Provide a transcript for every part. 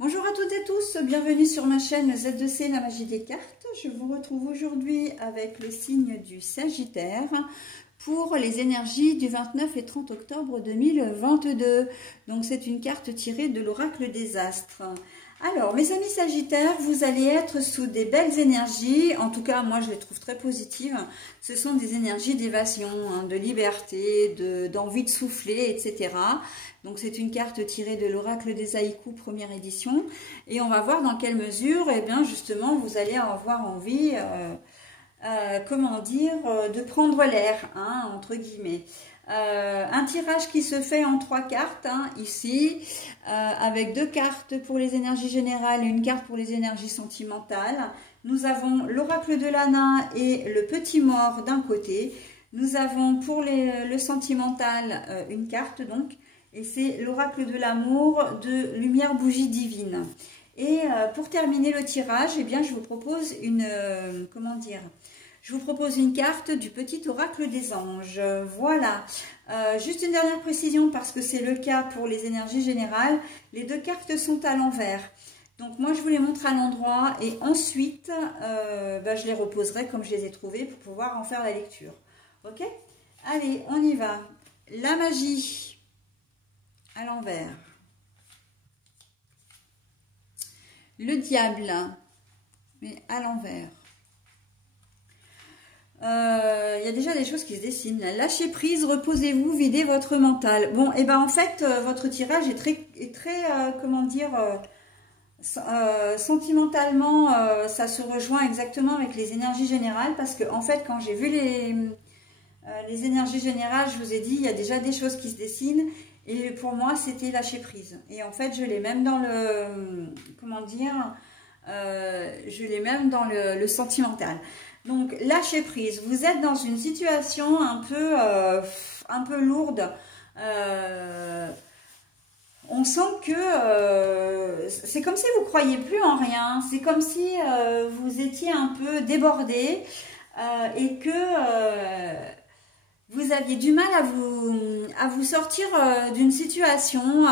Bonjour à toutes et tous, bienvenue sur ma chaîne Z2C, la magie des cartes. Je vous retrouve aujourd'hui avec le signe du Sagittaire pour les énergies du 29 et 30 octobre 2022. Donc c'est une carte tirée de l'oracle des astres. Alors mes amis Sagittaires, vous allez être sous des belles énergies, en tout cas moi je les trouve très positives. Ce sont des énergies d'évasion, de liberté, d'envie de souffler, etc. Donc c'est une carte tirée de l'oracle des haïkus première édition et on va voir dans quelle mesure, eh bien justement, vous allez avoir envie, de prendre l'air, entre guillemets. Un tirage qui se fait en 3 cartes, ici, avec 2 cartes pour les énergies générales et une carte pour les énergies sentimentales. Nous avons l'oracle de l'Anna et le petit mort d'un côté. Nous avons pour le sentimental une carte donc. Et c'est l'oracle de l'amour de Lumière Bougie Divine. Et pour terminer le tirage, eh bien, je vous propose je vous propose une carte du petit oracle des anges. Voilà. Juste une dernière précision parce que c'est le cas pour les énergies générales. Les 2 cartes sont à l'envers. Donc moi, je vous les montre à l'endroit et ensuite, je les reposerai comme je les ai trouvées pour pouvoir en faire la lecture. Ok? Allez, on y va. La magie. À l'envers. Le diable, mais à l'envers. Il y a déjà des choses qui se dessinent. Lâchez prise, reposez-vous, videz votre mental. Bon, et ben en fait, votre tirage est très sentimentalement, ça se rejoint exactement avec les énergies générales parce que en fait, quand j'ai vu les énergies générales, je vous ai dit, il y a déjà des choses qui se dessinent. Et pour moi, c'était lâcher prise. Et en fait, je l'ai même dans le... je l'ai même dans le sentimental. Donc, lâcher prise. Vous êtes dans une situation un peu lourde. On sent que c'est comme si vous ne croyiez plus en rien. C'est comme si vous étiez un peu débordé et que... vous aviez du mal à vous sortir d'une situation,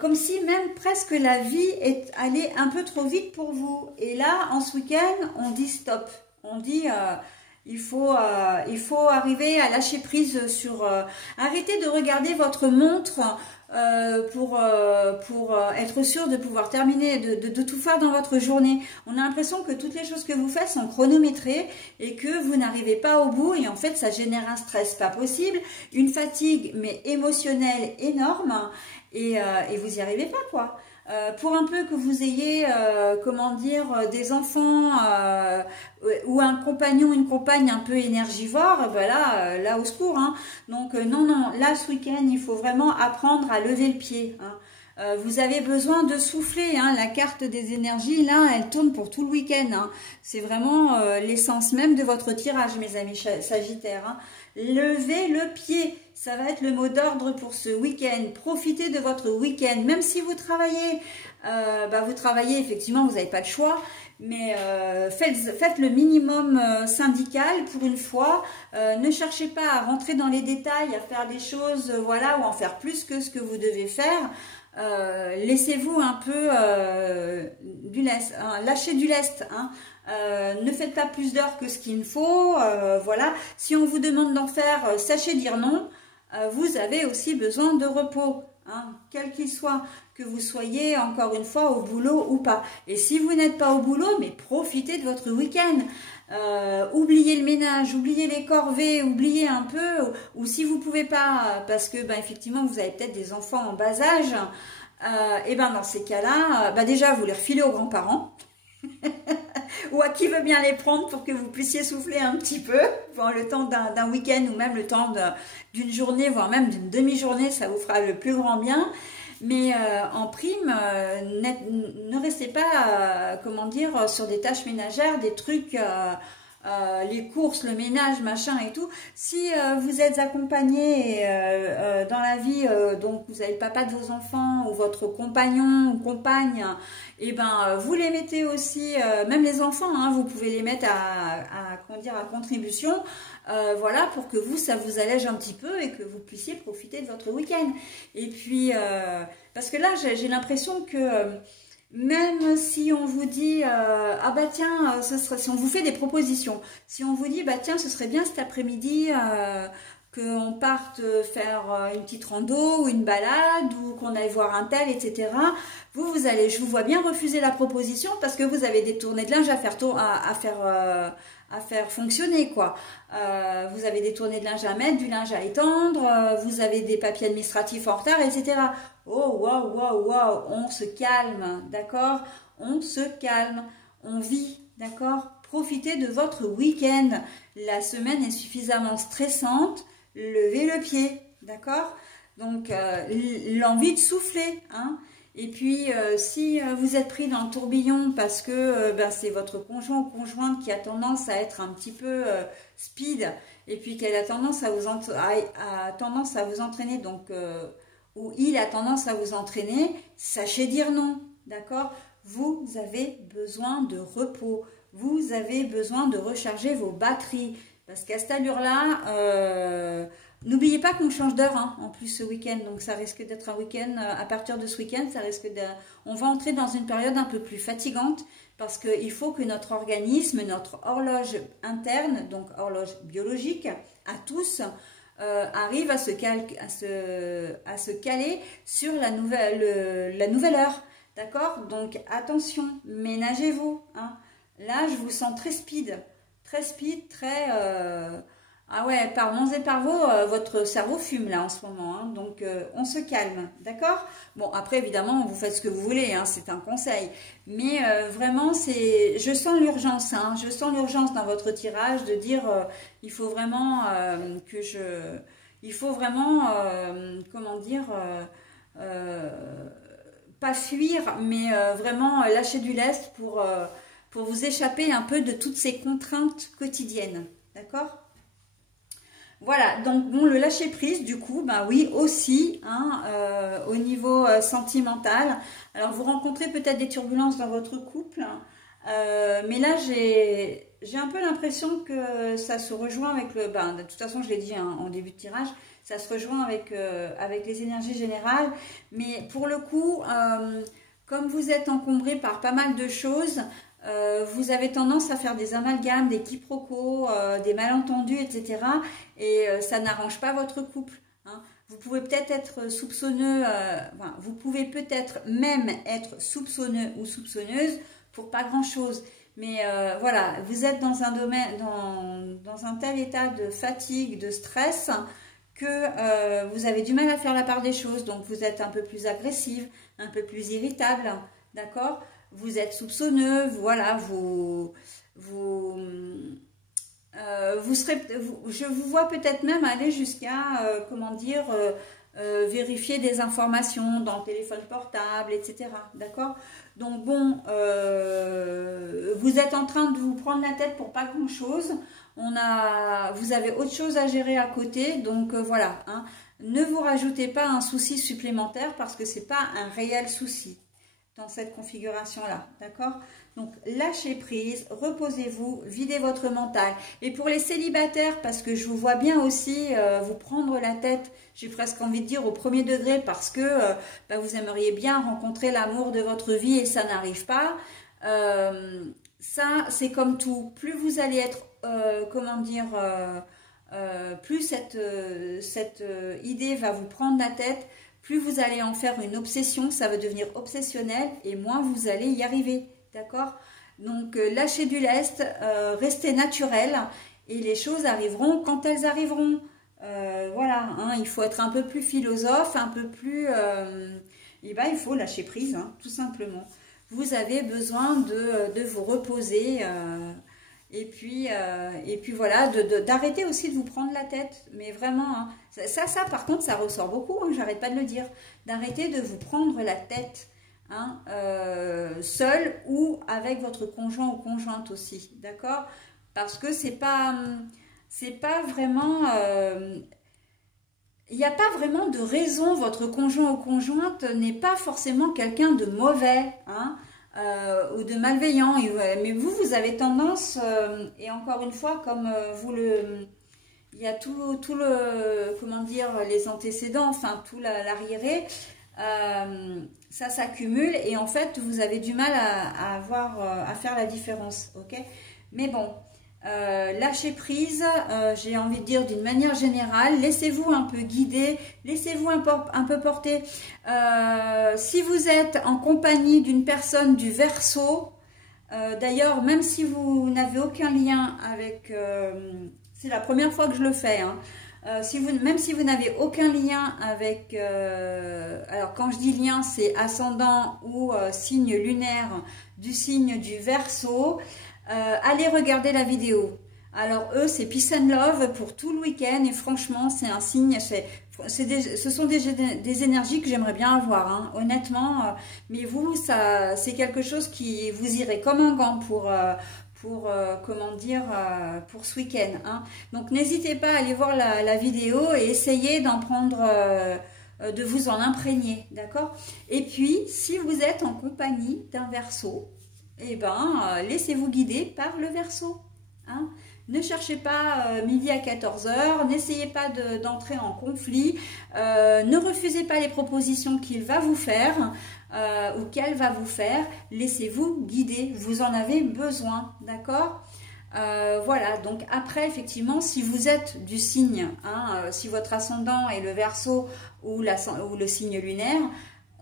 comme si même presque la vie est allée un peu trop vite pour vous. Et là, en ce week-end, on dit stop. On dit il faut arriver à lâcher prise sur... arrêtez de regarder votre montre pour être sûr de pouvoir terminer, de tout faire dans votre journée. On a l'impression que toutes les choses que vous faites sont chronométrées et que vous n'arrivez pas au bout et en fait ça génère un stress pas possible, une fatigue mais émotionnelle énorme et vous n'y arrivez pas quoi. Pour un peu que vous ayez, des enfants ou un compagnon, une compagne un peu énergivore, ben là au secours. Donc non, là ce week-end, il faut vraiment apprendre à lever le pied. Vous avez besoin de souffler. La carte des énergies, là, elle tourne pour tout le week-end. C'est vraiment l'essence même de votre tirage, mes amis Sagittaires. Levez le pied. Ça va être le mot d'ordre pour ce week-end. Profitez de votre week-end. Même si vous travaillez, effectivement, vous n'avez pas le choix. Mais faites le minimum syndical pour une fois. Ne cherchez pas à rentrer dans les détails, à faire des choses, ou en faire plus que ce que vous devez faire. Laissez-vous un peu du lest, lâchez du lest. Ne faites pas plus d'heures que ce qu'il faut. Si on vous demande d'en faire, sachez dire non. Vous avez aussi besoin de repos, quel qu'il soit, que vous soyez encore une fois au boulot ou pas. Et si vous n'êtes pas au boulot, mais profitez de votre week-end. Oubliez le ménage, oubliez les corvées, oubliez un peu, ou si vous pouvez pas, parce que effectivement vous avez peut-être des enfants en bas âge, dans ces cas-là, déjà vous les refilez aux grands-parents. Ou à qui veut bien les prendre pour que vous puissiez souffler un petit peu, le temps d'un week-end ou même le temps d'une journée, voire même d'une demi-journée, ça vous fera le plus grand bien. Mais en prime, ne restez pas, sur des tâches ménagères, des trucs les courses, le ménage, machin et tout. Si vous êtes accompagné dans la vie, donc vous avez le papa de vos enfants ou votre compagnon ou compagne, et ben vous les mettez aussi, même les enfants, hein, vous pouvez les mettre comment dire, à contribution, voilà, pour que vous, ça vous allège un petit peu et que vous puissiez profiter de votre week-end. Et puis, parce que là, j'ai l'impression que même si on vous dit ah bah tiens, si on vous fait des propositions, si on vous dit bah tiens, ce serait bien cet après-midi qu'on parte faire une petite rando ou une balade ou qu'on aille voir un tel, etc. Vous allez, je vous vois bien refuser la proposition parce que vous avez des tournées de linge à faire fonctionner, quoi. Vous avez des tournées de linge à mettre, du linge à étendre, vous avez des papiers administratifs en retard, etc. Oh, waouh, waouh, waouh, on se calme, d'accord? On se calme, on vit, d'accord? Profitez de votre week-end. La semaine est suffisamment stressante, levez le pied, d'accord? Donc, l'envie de souffler, hein? Et puis, si vous êtes pris dans le tourbillon parce que ben, c'est votre conjoint ou conjointe qui a tendance à être un petit peu speed et puis qu'elle a tendance à vous, tendance à vous entraîner, donc, ou il a tendance à vous entraîner, sachez dire non, d'accord? Vous avez besoin de repos, vous avez besoin de recharger vos batteries, parce qu'à cette allure-là, n'oubliez pas qu'on change d'heure hein, en plus ce week-end, donc ça risque d'être un week-end, à partir de ce week-end, on va entrer dans une période un peu plus fatigante parce qu'il faut que notre organisme, notre horloge interne, donc horloge biologique, à tous, arrive à se caler sur la nouvelle heure, d'accord? Donc attention, ménagez-vous, hein. Là, je vous sens très speed, très... Ah ouais, par Mons et par Vaux, votre cerveau fume là en ce moment, hein, donc on se calme, d'accord? Bon, après évidemment, vous faites ce que vous voulez, hein, c'est un conseil, mais vraiment, je sens l'urgence, hein, je sens l'urgence dans votre tirage de dire, il faut vraiment comment dire, pas fuir, mais vraiment lâcher du lest pour vous échapper un peu de toutes ces contraintes quotidiennes, d'accord? Voilà, donc bon, le lâcher prise, du coup, bah oui, aussi, hein, au niveau sentimental. Alors, vous rencontrez peut-être des turbulences dans votre couple, hein, mais là, j'ai un peu l'impression que ça se rejoint avec de toute façon, je l'ai dit hein, en début de tirage, ça se rejoint avec les énergies générales, mais pour le coup, comme vous êtes encombré par pas mal de choses, vous avez tendance à faire des amalgames, des quiproquos, des malentendus, etc. Et ça n'arrange pas votre couple, hein. Vous pouvez peut-être être soupçonneux, vous pouvez peut-être même être soupçonneux ou soupçonneuse pour pas grand-chose. Mais voilà, vous êtes dans un domaine, dans un tel état de fatigue, de stress, que vous avez du mal à faire la part des choses. Donc vous êtes un peu plus agressive, un peu plus irritable, d'accord? Vous êtes soupçonneux, voilà, je vous vois peut-être même aller jusqu'à, comment dire, vérifier des informations dans le téléphone portable, etc. D'accord? Donc bon, vous êtes en train de vous prendre la tête pour pas grand-chose. Vous avez autre chose à gérer à côté, donc voilà, hein. Ne vous rajoutez pas un souci supplémentaire parce que c'est pas un réel souci dans cette configuration-là, d'accord? Donc, lâchez prise, reposez-vous, videz votre mental. Et pour les célibataires, parce que je vous vois bien aussi vous prendre la tête, j'ai presque envie de dire au premier degré, parce que vous aimeriez bien rencontrer l'amour de votre vie et ça n'arrive pas. Ça, c'est comme tout. Plus vous allez être, comment dire, plus cette idée va vous prendre la tête, plus vous allez en faire une obsession, ça va devenir obsessionnel et moins vous allez y arriver, d'accord? Donc lâchez du lest, restez naturel et les choses arriveront quand elles arriveront. Voilà, hein, il faut être un peu plus philosophe, un peu plus... il faut lâcher prise, hein, tout simplement. Vous avez besoin de vous reposer et puis voilà, d'arrêter aussi de vous prendre la tête. Mais vraiment, hein, ça par contre, ça ressort beaucoup, hein, j'arrête pas de le dire. D'arrêter de vous prendre la tête, hein, seul ou avec votre conjoint ou conjointe aussi, d'accord? parce que c'est pas vraiment, il n'y a pas vraiment de raison. Votre conjoint ou conjointe n'est pas forcément quelqu'un de mauvais, hein, ou de malveillant. Mais vous avez tendance, et encore une fois, comme il y a tout le, comment dire, les antécédents, enfin tout l'arriéré, ça s'accumule et en fait vous avez du mal à faire la différence, ok? Mais bon, lâchez prise, j'ai envie de dire d'une manière générale, laissez-vous un peu guider, laissez-vous un peu porter. Si vous êtes en compagnie d'une personne du Verseau, d'ailleurs même si vous n'avez aucun lien avec, c'est la première fois que je le fais, hein, même si vous n'avez aucun lien avec, alors quand je dis lien, c'est ascendant ou signe lunaire du signe du Verseau, allez regarder la vidéo. Alors eux, c'est Peace and Love pour tout le week-end et franchement, c'est un signe, ce sont des énergies que j'aimerais bien avoir, hein, honnêtement. Mais vous, c'est quelque chose qui vous irait comme un gant pour comment dire, pour ce week-end, hein. Donc n'hésitez pas à aller voir la vidéo et essayer d'en prendre, de vous en imprégner, d'accord? Et puis si vous êtes en compagnie d'un Verseau, eh ben laissez-vous guider par le Verseau, hein. Ne cherchez pas midi à 14 h, n'essayez pas d'entrer en conflit, ne refusez pas les propositions qu'il va vous faire ou qu'elle va vous faire, laissez-vous guider, vous en avez besoin, d'accord? Voilà, donc après effectivement, si vous êtes du signe, hein, si votre ascendant est le Verseau ou le signe lunaire,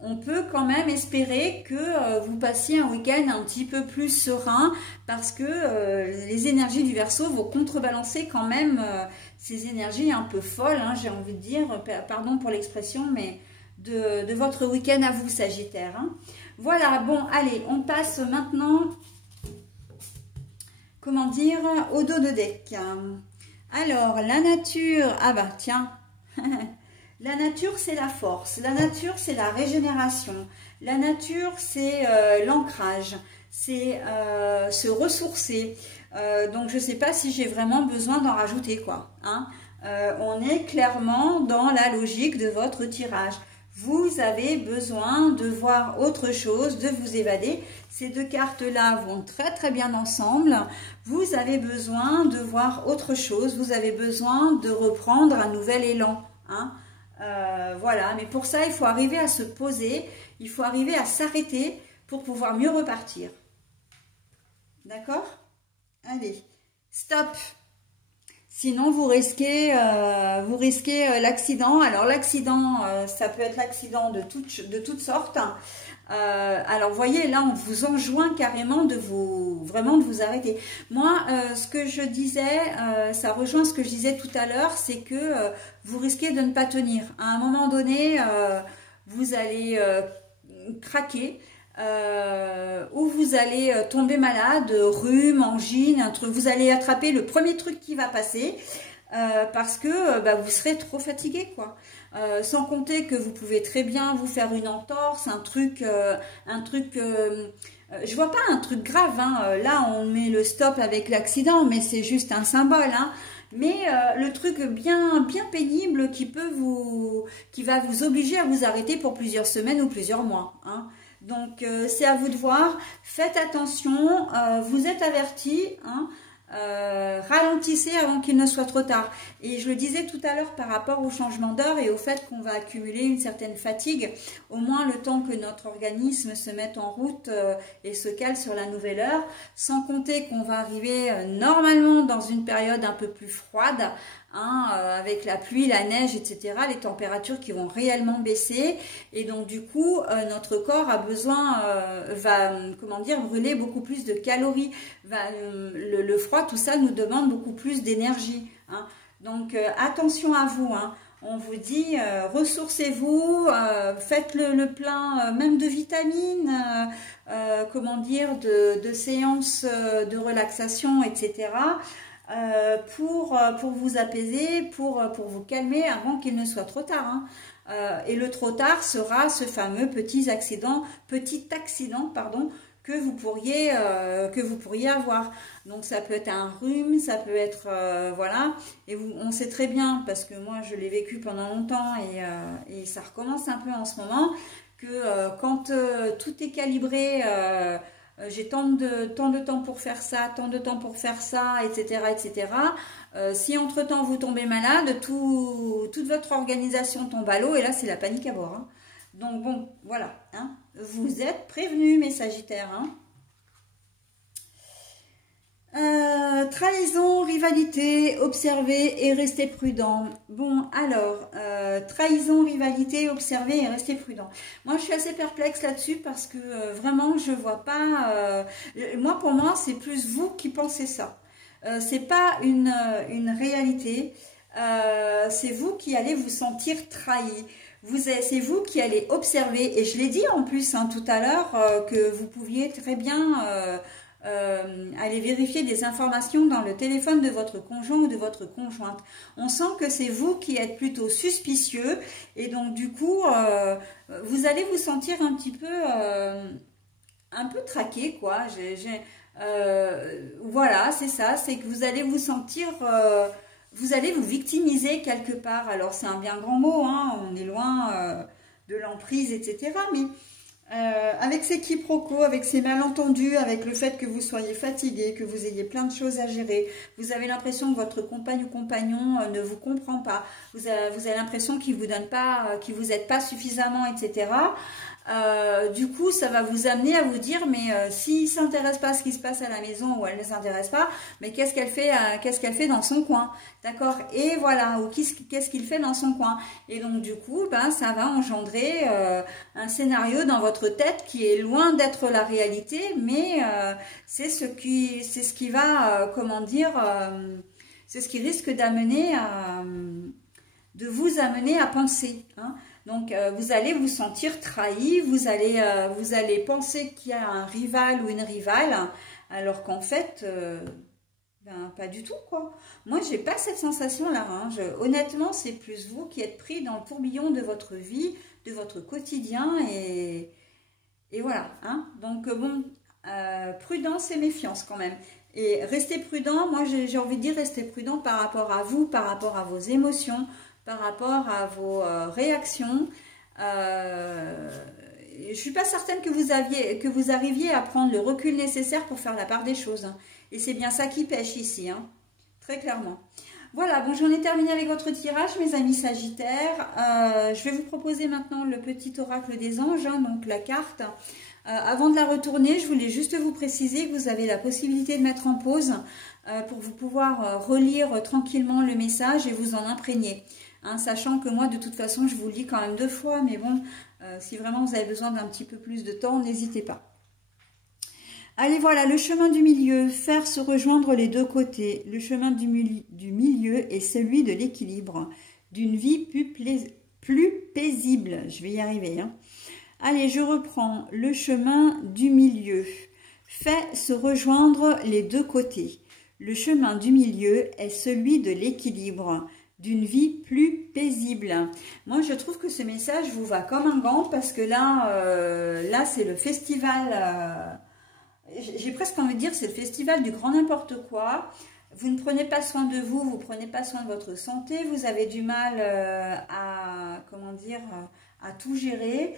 on peut quand même espérer que vous passiez un week-end un petit peu plus serein parce que les énergies du Verseau vont contrebalancer quand même ces énergies un peu folles, hein, j'ai envie de dire, pardon pour l'expression, mais de votre week-end à vous, Sagittaire, hein. Voilà, bon, allez, on passe maintenant, comment dire, au dos de deck. Alors, la nature, ah bah tiens, la nature, c'est la force. La nature, c'est la régénération. La nature, c'est l'ancrage. C'est se ressourcer. Donc, je ne sais pas si j'ai vraiment besoin d'en rajouter, quoi, hein. On est clairement dans la logique de votre tirage. Vous avez besoin de voir autre chose, de vous évader. Ces deux cartes-là vont très très bien ensemble. Vous avez besoin de voir autre chose. Vous avez besoin de reprendre un nouvel élan, hein. Voilà, mais pour ça, il faut arriver à se poser, il faut arriver à s'arrêter pour pouvoir mieux repartir. D'accord? Allez, stop! Sinon, vous risquez l'accident. Alors, l'accident, ça peut être l'accident de toutes sortes. Alors, vous voyez, là, on vous enjoint carrément vraiment de vous arrêter. Moi, ce que je disais, ça rejoint ce que je disais tout à l'heure, c'est que vous risquez de ne pas tenir. À un moment donné, vous allez craquer. Ou vous allez tomber malade, rhume, angine, un truc, vous allez attraper le premier truc qui va passer parce que vous serez trop fatigué, quoi. Sans compter que vous pouvez très bien vous faire une entorse, un truc je vois pas un truc grave, hein. Là on met le stop avec l'accident, mais c'est juste un symbole, hein. Mais le truc bien pénible qui va vous obliger à vous arrêter pour plusieurs semaines ou plusieurs mois, hein. Donc, c'est à vous de voir. Faites attention, vous êtes avertis, hein, ralentissez avant qu'il ne soit trop tard. Et je le disais tout à l'heure par rapport au changement d'heure et au fait qu'on va accumuler une certaine fatigue, au moins le temps que notre organisme se mette en route et se cale sur la nouvelle heure, sans compter qu'on va arriver normalement dans une période un peu plus froide, hein, avec la pluie, la neige, etc., les températures qui vont réellement baisser, et donc du coup notre corps a besoin, va, comment dire, brûler beaucoup plus de calories, le froid, tout ça nous demande beaucoup plus d'énergie, hein. Donc attention à vous, hein. On vous dit ressourcez-vous, faites le plein même de vitamines, comment dire, de séances de relaxation, etc., pour vous apaiser, pour vous calmer avant qu'il ne soit trop tard, hein. Et le trop tard sera ce fameux petit accident, pardon, que vous pourriez avoir. Donc ça peut être un rhume, ça peut être voilà. Et on sait très bien, parce que moi je l'ai vécu pendant longtemps et ça recommence un peu en ce moment, que quand tout est calibré, j'ai tant de temps pour faire ça, tant de temps pour faire ça, etc., etc. Si entre-temps vous tombez malade, toute votre organisation tombe à l'eau et là c'est la panique à bord. Hein. Donc bon, voilà, hein. Vous êtes prévenus mes Sagittaires. Hein. Trahison, rivalité, observez et restez prudent. Bon, alors, trahison, rivalité, observez et restez prudent. Moi, je suis assez perplexe là-dessus parce que vraiment, je vois pas... moi, pour moi, c'est plus vous qui pensez ça. C'est pas une réalité. C'est vous qui allez vous sentir trahi. C'est vous qui allez observer. Et je l'ai dit en plus hein, tout à l'heure que vous pouviez très bien... aller vérifier des informations dans le téléphone de votre conjoint ou de votre conjointe. On sent que c'est vous qui êtes plutôt suspicieux et donc du coup vous allez vous sentir un petit peu traqué quoi. Voilà, c'est ça, c'est que vous allez vous sentir vous allez vous victimiser quelque part. Alors c'est un bien grand mot, hein, on est loin de l'emprise, etc. Mais avec ces quiproquos, avec ces malentendus, avec le fait que vous soyez fatigué, que vous ayez plein de choses à gérer, vous avez l'impression que votre compagne ou compagnon ne vous comprend pas, vous avez l'impression qu'il vous donne pas, qu'il vous aide pas suffisamment, etc. Du coup, ça va vous amener à vous dire, mais s'il ne s'intéresse pas à ce qui se passe à la maison ou elle ne s'intéresse pas, mais qu'est-ce qu'elle fait dans son coin, d'accord? Et voilà, ou qu'est-ce qu'il fait dans son coin? Et donc du coup, ben, ça va engendrer un scénario dans votre tête qui est loin d'être la réalité, mais c'est ce qui va, comment dire, c'est ce qui risque de vous amener à penser, hein. Donc, vous allez vous sentir trahi, vous allez penser qu'il y a un rival ou une rivale, alors qu'en fait, ben, pas du tout, quoi. Moi, j'ai pas cette sensation-là. Hein. Honnêtement, c'est plus vous qui êtes pris dans le tourbillon de votre vie, de votre quotidien, et voilà. Hein. Donc, bon, prudence et méfiance quand même. Et restez prudent, moi, j'ai envie de dire restez prudent par rapport à vous, par rapport à vos émotions, par rapport à vos réactions. Je ne suis pas certaine que vous arriviez à prendre le recul nécessaire pour faire la part des choses. Hein. Et c'est bien ça qui pêche ici, hein, très clairement. Voilà, bon, j'en ai terminé avec votre tirage, mes amis Sagittaires. Je vais vous proposer maintenant le petit oracle des anges, hein, donc la carte. Avant de la retourner, je voulais juste vous préciser que vous avez la possibilité de mettre en pause pour vous pouvoir relire tranquillement le message et vous en imprégner. Hein, sachant que moi, de toute façon, je vous le dis quand même 2 fois, mais bon, si vraiment vous avez besoin d'un petit peu plus de temps, n'hésitez pas. Allez, voilà, le chemin du milieu, faire se rejoindre les 2 côtés. Le chemin du milieu est celui de l'équilibre, d'une vie plus paisible. Je vais y arriver, hein. Allez, je reprends le chemin du milieu. Fait se rejoindre les 2 côtés. Le chemin du milieu est celui de l'équilibre, d'une vie plus paisible. Moi, je trouve que ce message vous va comme un gant parce que là c'est le festival, j'ai presque envie de dire, c'est le festival du grand n'importe quoi. Vous ne prenez pas soin de vous, vous ne prenez pas soin de votre santé, vous avez du mal comment dire, à tout gérer.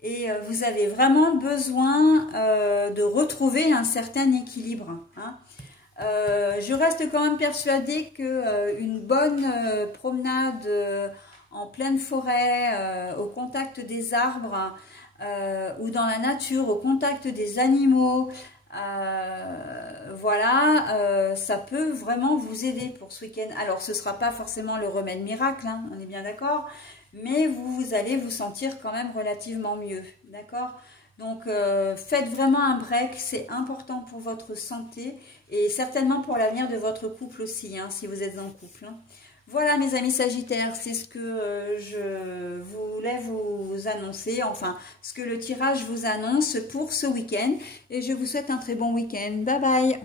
Et vous avez vraiment besoin de retrouver un certain équilibre. Hein. Je reste quand même persuadée qu'une bonne promenade en pleine forêt, au contact des arbres ou dans la nature, au contact des animaux, voilà, ça peut vraiment vous aider pour ce week-end. Alors ce ne sera pas forcément le remède miracle, hein, on est bien d'accord, mais vous allez vous sentir quand même relativement mieux, d'accord? Donc faites vraiment un break, c'est important pour votre santé et certainement pour l'avenir de votre couple aussi, hein, si vous êtes en couple. Hein. Voilà mes amis Sagittaires, c'est ce que je voulais vous annoncer, enfin ce que le tirage vous annonce pour ce week-end. Et je vous souhaite un très bon week-end. Bye bye.